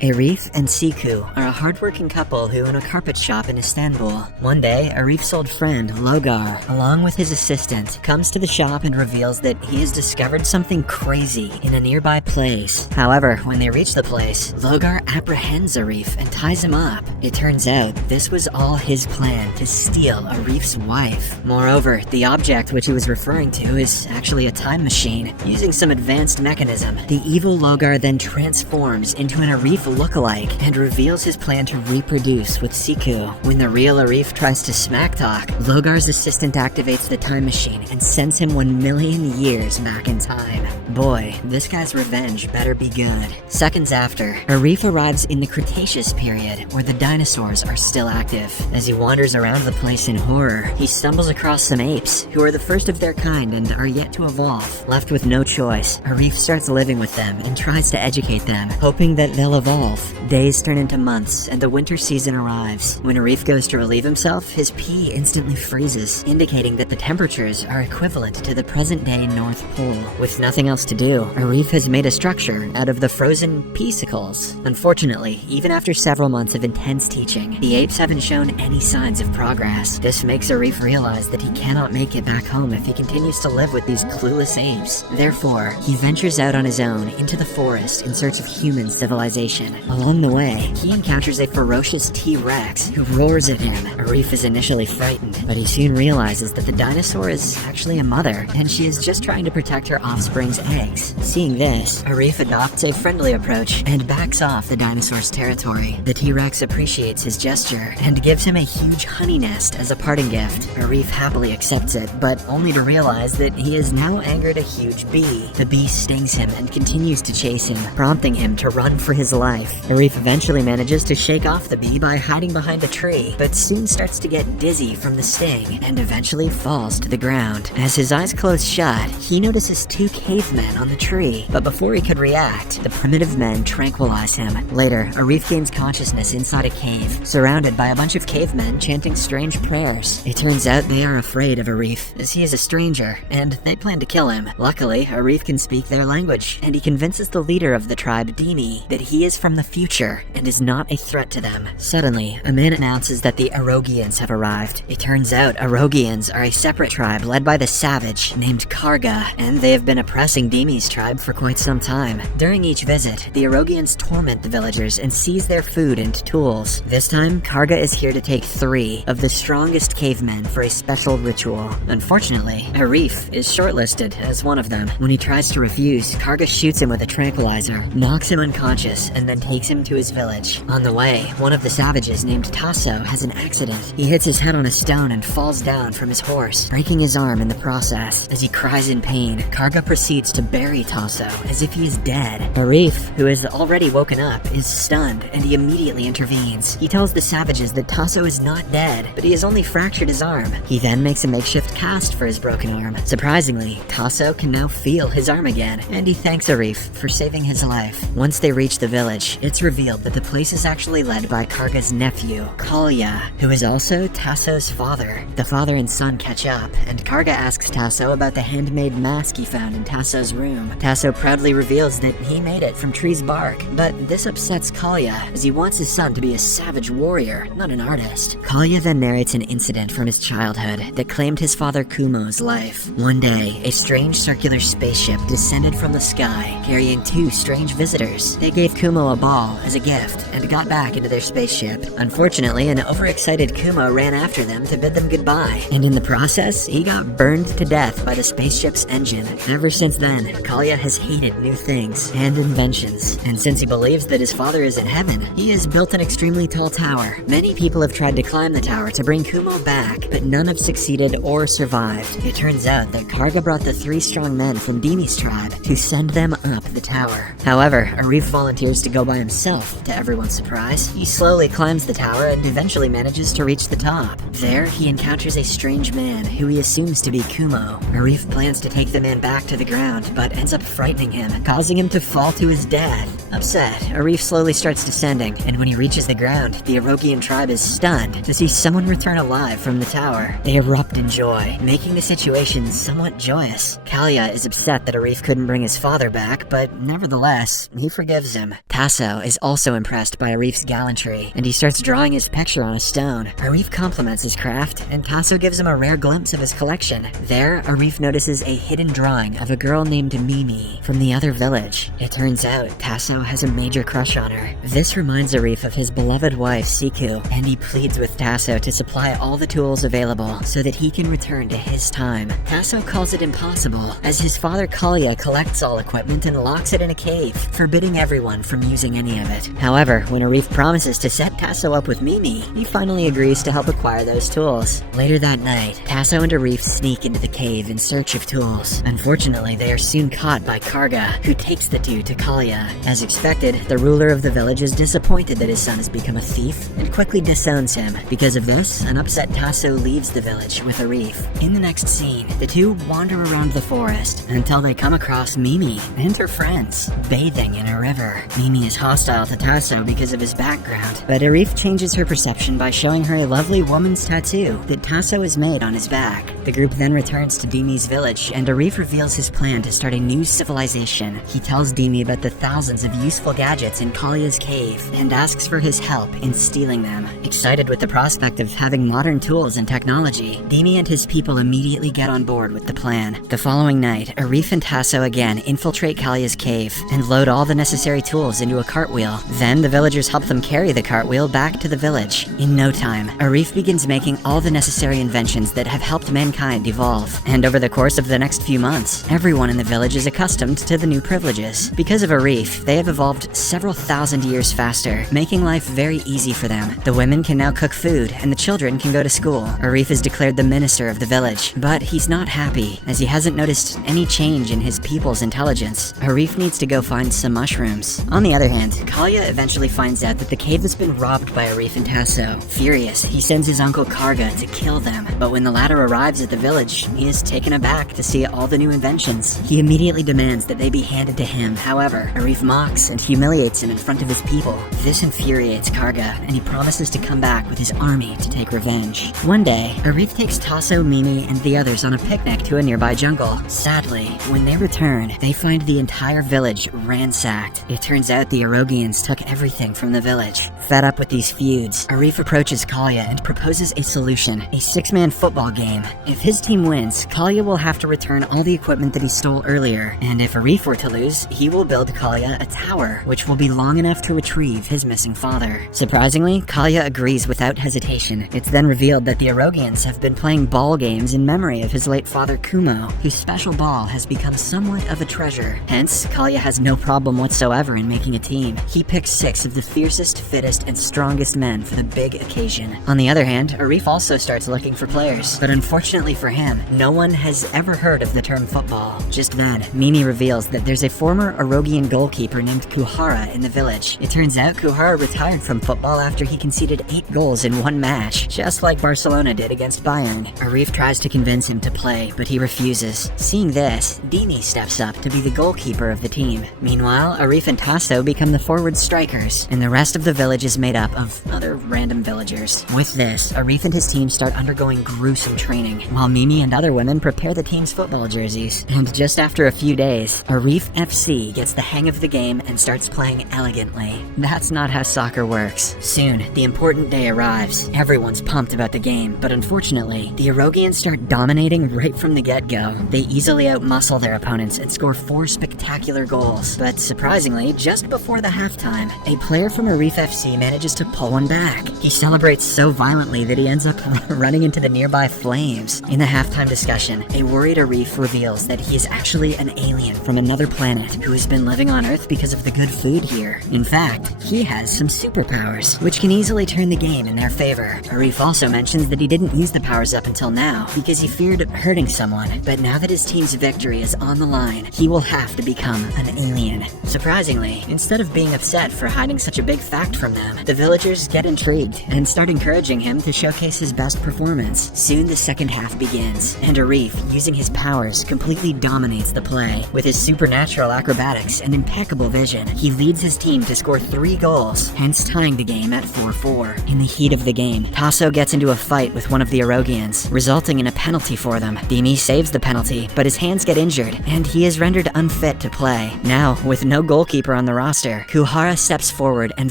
Arif and Siku are a hardworking couple who own a carpet shop in Istanbul. One day, Arif's old friend, Logar, along with his assistant, comes to the shop and reveals that he has discovered something crazy in a nearby place. However, when they reach the place, Logar apprehends Arif and ties him up. It turns out this was all his plan to steal Arif's wife. Moreover, the object which he was referring to is actually a time machine. Using some advanced mechanism, the evil Logar then transforms into an Arif lookalike and reveals his plan to reproduce with Siku. When the real Arif tries to smack talk, Logar's assistant activates the time machine and sends him 1,000,000 years back in time. Boy, this guy's revenge better be good. Seconds after, Arif arrives in the Cretaceous period, where the dinosaurs are still active. As he wanders around the place in horror, he stumbles across some apes, who are the first of their kind and are yet to evolve. Left with no choice, Arif starts living with them and tries to educate them, hoping that they'll evolve. Days turn into months, and the winter season arrives. When Arif goes to relieve himself, his pee instantly freezes, indicating that the temperatures are equivalent to the present-day North Pole. With nothing else to do, Arif has made a structure out of the frozen peacicles. Unfortunately, even after several months of intense teaching, the apes haven't shown any signs of progress. This makes Arif realize that he cannot make it back home if he continues to live with these clueless apes. Therefore, he ventures out on his own into the forest in search of human civilization. Along the way, he encounters a ferocious T-Rex who roars at him. Arif is initially frightened, but he soon realizes that the dinosaur is actually a mother, and she is just trying to protect her offspring's eggs. Seeing this, Arif adopts a friendly approach and backs off the dinosaur's territory. The T-Rex appreciates his gesture and gives him a huge honey nest as a parting gift. Arif happily accepts it, but only to realize that he has now angered a huge bee. The bee stings him and continues to chase him, prompting him to run for his life. Arif eventually manages to shake off the bee by hiding behind a tree, but soon starts to get dizzy from the sting and eventually falls to the ground. As his eyes close shut, he notices two cavemen on the tree, but before he could react, the primitive men tranquilize him. Later, Arif gains consciousness inside a cave, surrounded by a bunch of cavemen chanting strange prayers. It turns out they are afraid of Arif, as he is a stranger, and they plan to kill him. Luckily, Arif can speak their language, and he convinces the leader of the tribe, Dini, that he is from the future and is not a threat to them. Suddenly, a man announces that the Arogians have arrived. It turns out Arogians are a separate tribe led by the savage named G.O.R.A, and they have been oppressing Dini's tribe for quite some time. During each visit, the Arogians torment the villagers and seize their food and tools. This time, G.O.R.A is here to take 3 of the strongest cavemen for a special ritual. Unfortunately, Arif is shortlisted as one of them. When he tries to refuse, G.O.R.A shoots him with a tranquilizer, knocks him unconscious, and then takes him to his village. On the way, one of the savages named Tasso has an accident. He hits his head on a stone and falls down from his horse, breaking his arm in the process. As he cries in pain, G.O.R.A proceeds to bury Tasso as if he is dead. Arif, who is already woken up, is stunned, and he immediately intervenes. He tells the savages that Tasso is not dead, but he has only fractured his arm. He then makes a makeshift cast for his broken arm. Surprisingly, Tasso can now feel his arm again, and he thanks Arif for saving his life. Once they reach the village, it's revealed that the place is actually led by G.O.R.A's nephew, Kalya, who is also Tasso's father. The father and son catch up, and G.O.R.A asks Tasso about the handmade mask he found in Tasso's room. Tasso proudly reveals that he made it from tree's bark, but this upsets Kalya, as he wants his son to be a savage warrior, not an artist. Kalya then narrates an incident from his childhood that claimed his father Kumo's life. One day, a strange circular spaceship descended from the sky, carrying 2 strange visitors. They gave Kumo a ball as a gift and got back into their spaceship. Unfortunately, an overexcited Kumo ran after them to bid them goodbye, and in the process, he got burned to death by the spaceship's engine. Ever since then, Kalya has hated new things and inventions, and since he believes that his father is in heaven, he has built an extremely tall tower. Many people have tried to climb the tower to bring Kumo back, but none have succeeded or survived. It turns out that G.O.R.A brought the 3 strong men from Dini's tribe to send them up the tower. However, Arif volunteers to go by himself, to everyone's surprise. He slowly climbs the tower and eventually manages to reach the top. There, he encounters a strange man who he assumes to be Kumo. Arif plans to take the man back to the ground, but ends up frightening him, causing him to fall to his death. Upset, Arif slowly starts descending, and when he reaches the ground, the Arogian tribe is stunned to see someone return alive from the tower. They erupt in joy, making the situation somewhat joyous. Kalya is upset that Arif couldn't bring his father back, but nevertheless, he forgives him. Tasso Tasso is also impressed by Arif's gallantry, and he starts drawing his picture on a stone. Arif compliments his craft, and Tasso gives him a rare glimpse of his collection. There, Arif notices a hidden drawing of a girl named Mimi from the other village. It turns out Tasso has a major crush on her. This reminds Arif of his beloved wife Siku, and he pleads with Tasso to supply all the tools available so that he can return to his time. Tasso calls it impossible, as his father Kalya collects all equipment and locks it in a cave, forbidding everyone from using any of it. However, when Arif promises to set Tasso up with Mimi, he finally agrees to help acquire those tools. Later that night, Tasso and Arif sneak into the cave in search of tools. Unfortunately, they are soon caught by Karga, who takes the two to Kalya. As expected, the ruler of the village is disappointed that his son has become a thief and quickly disowns him. Because of this, an upset Tasso leaves the village with Arif. In the next scene, the two wander around the forest until they come across Mimi and her friends bathing in a river. Mimi is hostile to Tasso because of his background, but Arif changes her perception by showing her a lovely woman's tattoo that Tasso has made on his back. The group then returns to Dimi's village, and Arif reveals his plan to start a new civilization. He tells Dimi about the thousands of useful gadgets in Kalya's cave and asks for his help in stealing them. Excited with the prospect of having modern tools and technology, Dimi and his people immediately get on board with the plan. The following night, Arif and Tasso again infiltrate Kalya's cave and load all the necessary tools into a cartwheel. Then the villagers help them carry the cartwheel back to the village. In no time, Arif begins making all the necessary inventions that have helped mankind evolve. And over the course of the next few months, everyone in the village is accustomed to the new privileges. Because of Arif, they have evolved several thousand years faster, making life very easy for them. The women can now cook food, and the children can go to school. Arif is declared the minister of the village, but he's not happy, as he hasn't noticed any change in his people's intelligence. Arif needs to go find some mushrooms. On the other hand, Kalya eventually finds out that the cave has been robbed by Arif and Tasso. Furious, he sends his uncle Karga to kill them, but when the latter arrives at the village, he is taken aback to see all the new inventions. He immediately demands that they be handed to him. However, Arif mocks and humiliates him in front of his people. This infuriates Karga, and he promises to come back with his army to take revenge. One day, Arif takes Tasso, Mimi, and the others on a picnic to a nearby jungle. Sadly, when they return, they find the entire village ransacked. It turns out the Erogians took everything from the village. Fed up with these feuds, Arif approaches Kalya and proposes a solution: a 6-man football game. If his team wins, Kalya will have to return all the equipment that he stole earlier, and if Arif were to lose, he will build Kalya a tower, which will be long enough to retrieve his missing father. Surprisingly, Kalya agrees without hesitation. It's then revealed that the Erogians have been playing ball games in memory of his late father Kumo, whose special ball has become somewhat of a treasure. Hence, Kalya has no problem whatsoever in making a team. He picks 6 of the fiercest, fittest, and strongest men for the big occasion. On the other hand, Arif also starts looking for players, but unfortunately for him, no one has ever heard of the term football. Just then, Mimi reveals that there's a former Erogian goalkeeper named G.O.R.A in the village. It turns out G.O.R.A retired from football after he conceded 8 goals in one match, just like Barcelona did against Bayern. Arif tries to convince him to play, but he refuses. Seeing this, Dimi steps up to be the goalkeeper of the team. Meanwhile, Arif and Tasso become the forward strikers, and the rest of the village is made up of other random villagers. With this, Arif and his team start undergoing gruesome training, while Mimi and other women prepare the team's football jerseys. And just after a few days, Arif FC gets the hang of the game and starts playing elegantly. That's not how soccer works. Soon, the important day arrives. Everyone's pumped about the game, but unfortunately, the Erogians start dominating right from the get-go. They easily outmuscle their opponents and score 4 spectacular goals. But surprisingly, just before the halftime, a player from Arif FC manages to pull one back. He celebrates so violently that he ends up running into the nearby flames. In the halftime discussion, a worried Arif reveals that he is actually an alien from another planet who has been living on Earth because of the good food here. In fact, he has some superpowers, which can easily turn the game in their favor. Arif also mentions that he didn't use the powers up until now because he feared hurting someone, but now that his team's victory is on the line, he will have to become an alien. Surprisingly, instead of being upset for hiding such a big fact from them, the villagers get intrigued and start encouraging him to showcase his best performance. Soon the second half aftermath begins, and Arif, using his powers, completely dominates the play. With his supernatural acrobatics and impeccable vision, he leads his team to score 3 goals, hence tying the game at 4-4. In the heat of the game, Tasso gets into a fight with one of the Erogians, resulting in a penalty for them. Dimi saves the penalty, but his hands get injured, and he is rendered unfit to play. Now, with no goalkeeper on the roster, G.O.R.A steps forward and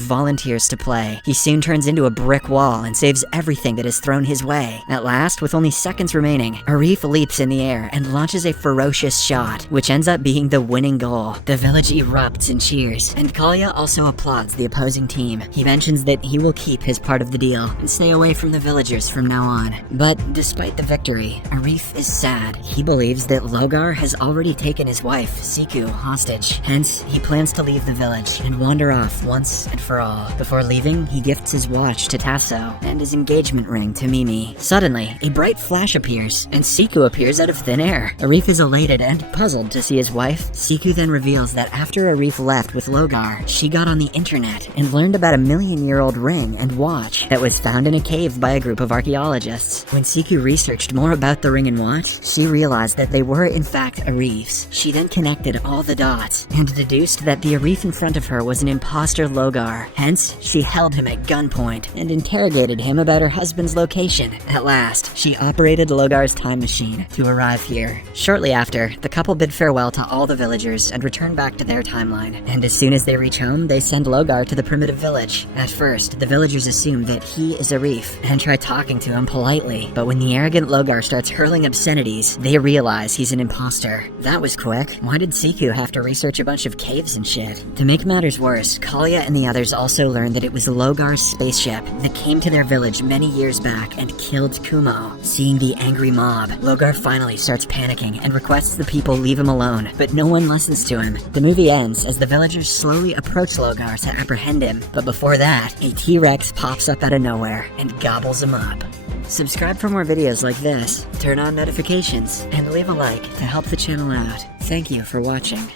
volunteers to play. He soon turns into a brick wall and saves everything that is thrown his way. At last, with only seconds remaining, Arif leaps in the air and launches a ferocious shot, which ends up being the winning goal. The village erupts in cheers, and Kalya also applauds the opposing team. He mentions that he will keep his part of the deal and stay away from the villagers from now on. But despite the victory, Arif is sad. He believes that Logar has already taken his wife, Siku, hostage. Hence, he plans to leave the village and wander off once and for all. Before leaving, he gifts his watch to Tasso and his engagement ring to Mimi. Suddenly, a bright flash appears, and Siku appears out of thin air. Arif is elated and puzzled to see his wife. Siku then reveals that after Arif left with Logar, she got on the internet and learned about a million-year-old ring and watch that was found in a cave by a group of archaeologists. When Siku researched more about the ring and watch, she realized that they were in fact Arif's. She then connected all the dots and deduced that the Arif in front of her was an imposter Logar. Hence, she held him at gunpoint and interrogated him about her husband's location. At last, she operated Logar's time machine to arrive here. Shortly after, the couple bid farewell to all the villagers and return back to their timeline. And as soon as they reach home, they send Logar to the primitive village. At first, the villagers assume that he is Arif and try talking to him politely. But when the arrogant Logar starts hurling obscenities, they realize he's an imposter. That was quick. Why did Siku have to research a bunch of caves and shit? To make matters worse, Kalya and the others also learned that it was Logar's spaceship that came to their village many years back and killed Kumo. Seeing the angry mob, Logar finally starts panicking and requests the people leave him alone, but no one listens to him. The movie ends as the villagers slowly approach Logar to apprehend him, but before that, a T-Rex pops up out of nowhere and gobbles him up. Subscribe for more videos like this, turn on notifications, and leave a like to help the channel out. Thank you for watching.